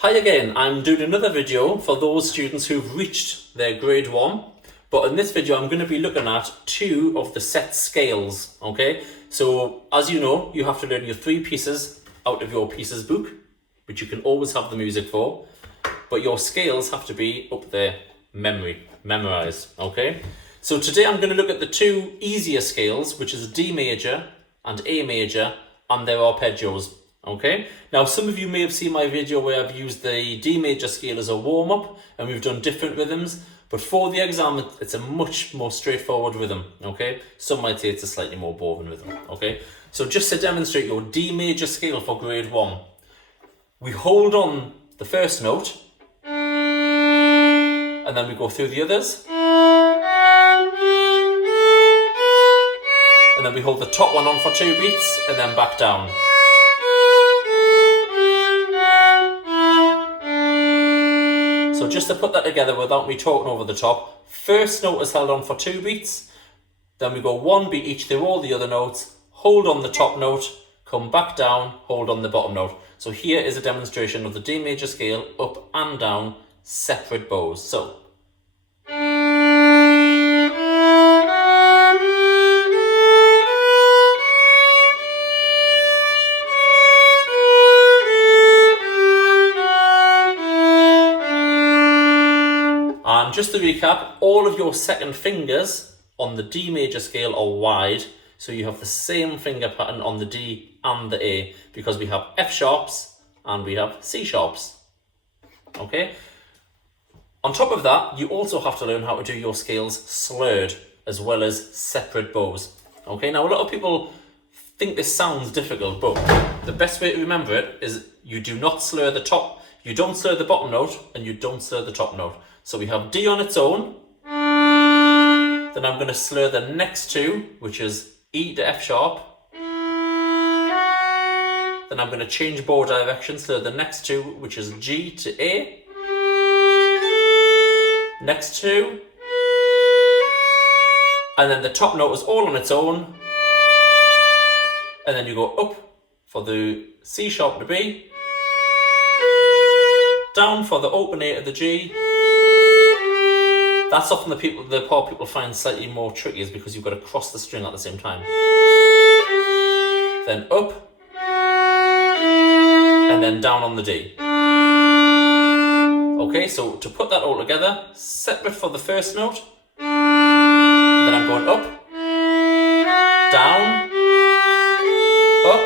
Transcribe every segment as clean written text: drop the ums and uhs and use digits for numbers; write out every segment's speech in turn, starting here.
Hi again, I'm doing another video for those students who've reached their grade 1, but in this video I'm going to be looking at two of the set scales, okay? So as you know, you have to learn your 3 pieces out of your pieces book, which you can always have the music for, but your scales have to be up there, memorized, okay? So today I'm going to look at the 2 easier scales, which is D major and A major, and their arpeggios. Okay, now some of you may have seen my video where I've used the D major scale as a warm-up and we've done different rhythms, but for the exam it's a much more straightforward rhythm, okay? Some might say it's a slightly more boring rhythm, okay? So just to demonstrate your D major scale for grade 1, we hold on the first note and then we go through the others, and then we hold the top one on for 2 beats and then back down. So just to put that together without me talking over the top, first note is held on for 2 beats, then we go 1 beat each through all the other notes, hold on the top note, come back down, hold on the bottom note. So here is a demonstration of the D major scale up and down, separate bows. So. And just to recap, all of your second fingers on the D major scale are wide, so you have the same finger pattern on the D and the A, because we have F sharps and we have C sharps. Okay? On top of that, you also have to learn how to do your scales slurred as well as separate bows. Okay, now a lot of people think this sounds difficult, but the best way to remember it is you do not slur the top, you don't slur the bottom note, and you don't slur the top note. So we have D on its own, then I'm going to slur the next 2, which is E to F sharp, then I'm going to change bow direction, slur the next 2, which is G to A, next 2, and then the top note is all on its own, and then you go up for the C sharp to B, down for the open A to the G. That's often the part people find slightly more tricky, is because you've got to cross the string at the same time. Then up, and then down on the D. Okay, so to put that all together, separate for the first note, then I'm going up, down, up,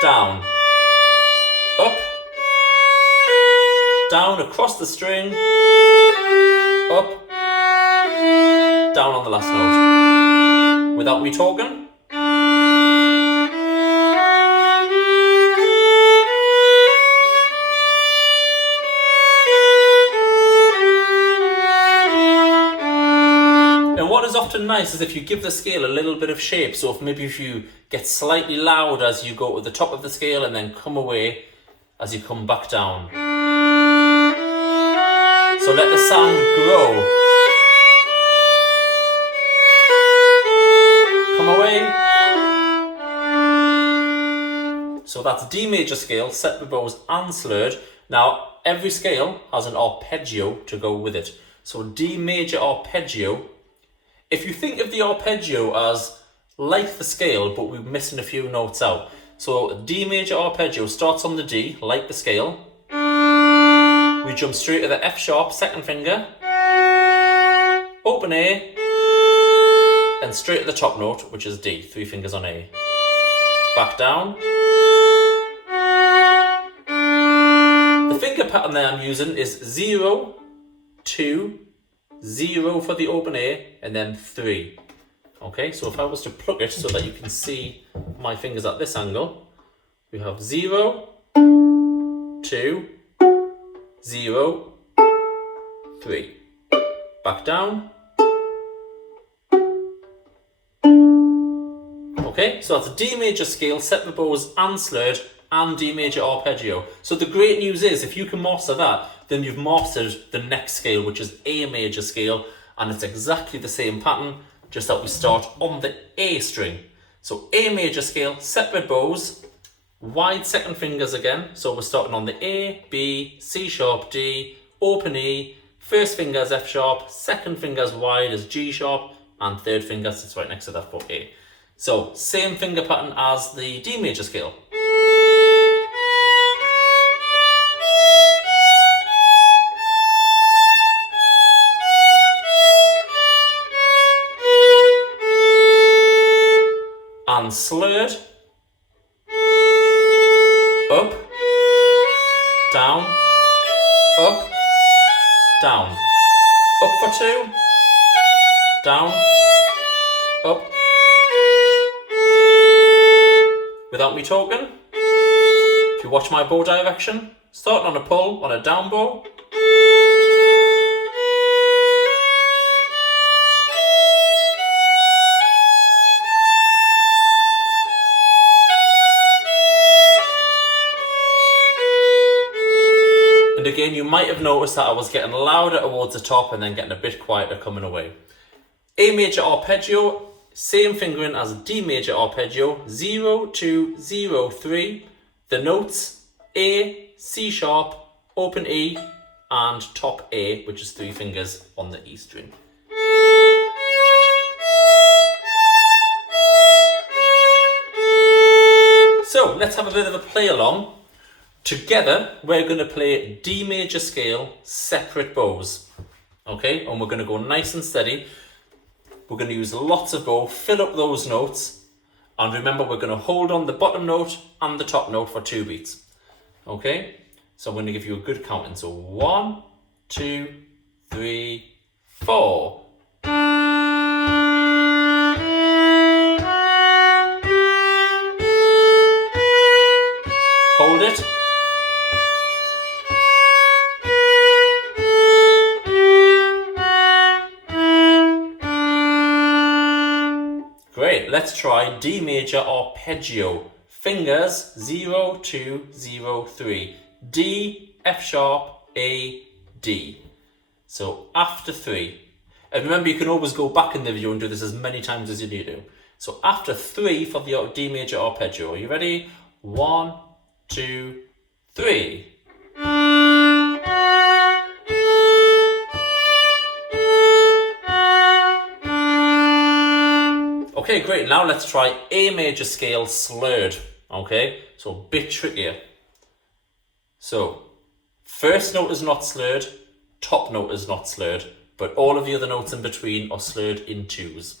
down, up, down across the string, up, down on the last note. Without me talking. And what is often nice is if you give the scale a little bit of shape. So if you get slightly loud as you go to the top of the scale and then come away as you come back down. So let the sound grow. Come away. So that's D major scale, separate bows and slurred. Now every scale has an arpeggio to go with it. So D major arpeggio, if you think of the arpeggio as like the scale but we're missing a few notes out. So D major arpeggio starts on the D like the scale. We jump straight to the F sharp, second finger, open A, and straight to the top note, which is D, 3 fingers on A. Back down. The finger pattern that I'm using is 0, 2, 0 for the open A, and then 3. Okay, so if I was to pluck it so that you can see my fingers at this angle, we have 0, 2, 0, 3. Back down. Okay, so that's a D major scale, separate bows and slurred, and D major arpeggio. So the great news is, if you can master that, then you've mastered the next scale, which is A major scale, and it's exactly the same pattern, just that we start on the A string. So A major scale, separate bows, wide second fingers again. So we're starting on the A, B, C sharp, D, open E, first finger is F sharp, second finger is wide as G sharp, and third finger sits right next to that for A. So same finger pattern as the D major scale. And slurred, up, down, up, down, up for 2, down, up. Without me talking, if you watch my bow direction, starting on a pull on a down bow, and again, you might have noticed that I was getting louder towards the top and then getting a bit quieter coming away. A major arpeggio, same fingering as D major arpeggio, 0, 2, 0, 3. The notes A, C sharp, open E, and top A, which is 3 fingers on the E string. So let's have a bit of a play along. Together, we're going to play D major scale separate bows. Okay, and we're going to go nice and steady. We're going to use lots of bow, fill up those notes, and remember we're going to hold on the bottom note and the top note for 2 beats. Okay, so I'm going to give you a good counting. So 1, 2, 3, 4. Hold it. Great, let's try D major arpeggio. Fingers 0, 2, 0, 3. D, F sharp, A, D. So after 3. And remember, you can always go back in the video and do this as many times as you need to. So after 3 for the D major arpeggio. Are you ready? 1, 2, 3. Okay, great. Now let's try A major scale slurred. Okay, so a bit trickier. So, first note is not slurred, top note is not slurred, but all of the other notes in between are slurred in 2s.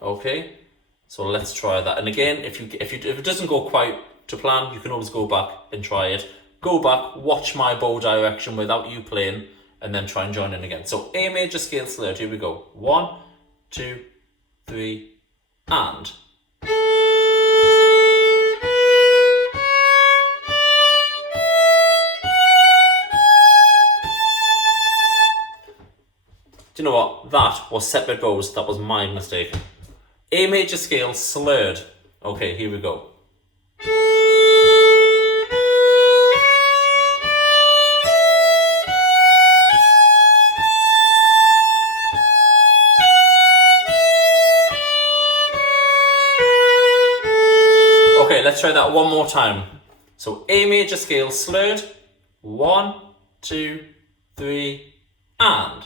Okay, so let's try that. And again, if it doesn't go quite to plan, you can always go back and try it. Go back, watch my bow direction without you playing, and then try and join in again. So A major scale slurred. Here we go. 1, 2, 3. And do you know what? That was separate bows. That was my mistake. A major scale slurred. Okay, here we go. Okay, let's try that one more time. So A major scale slurred. 1, 2, 3, and.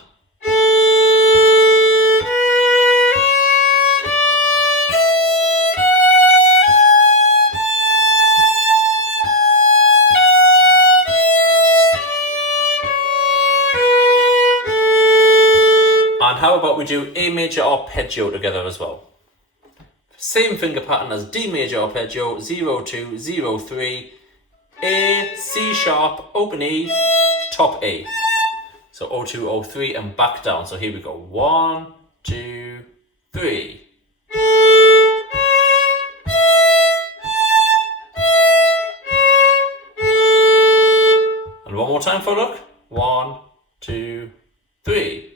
And how about we do A major arpeggio together as well? Same finger pattern as D major arpeggio, 0, 2, 0, 3, A, C sharp, open E, top A. So 0, 2, 0, 3 and back down. So here we go. 1, 2, 3. And one more time for a look. 1, 2, 3.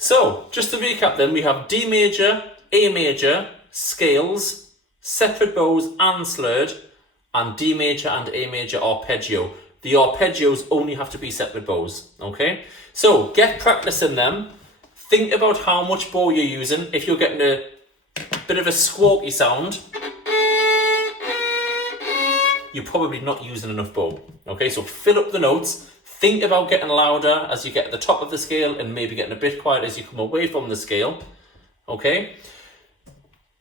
So, just to recap then, we have D major, A major, scales, separate bows and slurred, and D major and A major arpeggio. The arpeggios only have to be separate bows, okay? So, get practicing them. think about how much bow you're using. If you're getting a bit of a squawky sound, you're probably not using enough bow. Okay, so fill up the notes. Think about getting louder as you get to the top of the scale and maybe getting a bit quiet as you come away from the scale. Okay,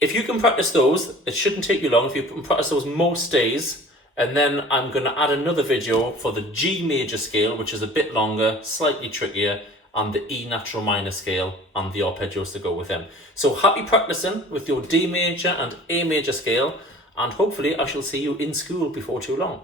if you can practice those, it shouldn't take you long. If you can practice those most days, and then I'm going to add another video for the G major scale, which is a bit longer, slightly trickier, and the E natural minor scale and the arpeggios to go with them. So happy practicing with your D major and A major scale, and hopefully I shall see you in school before too long.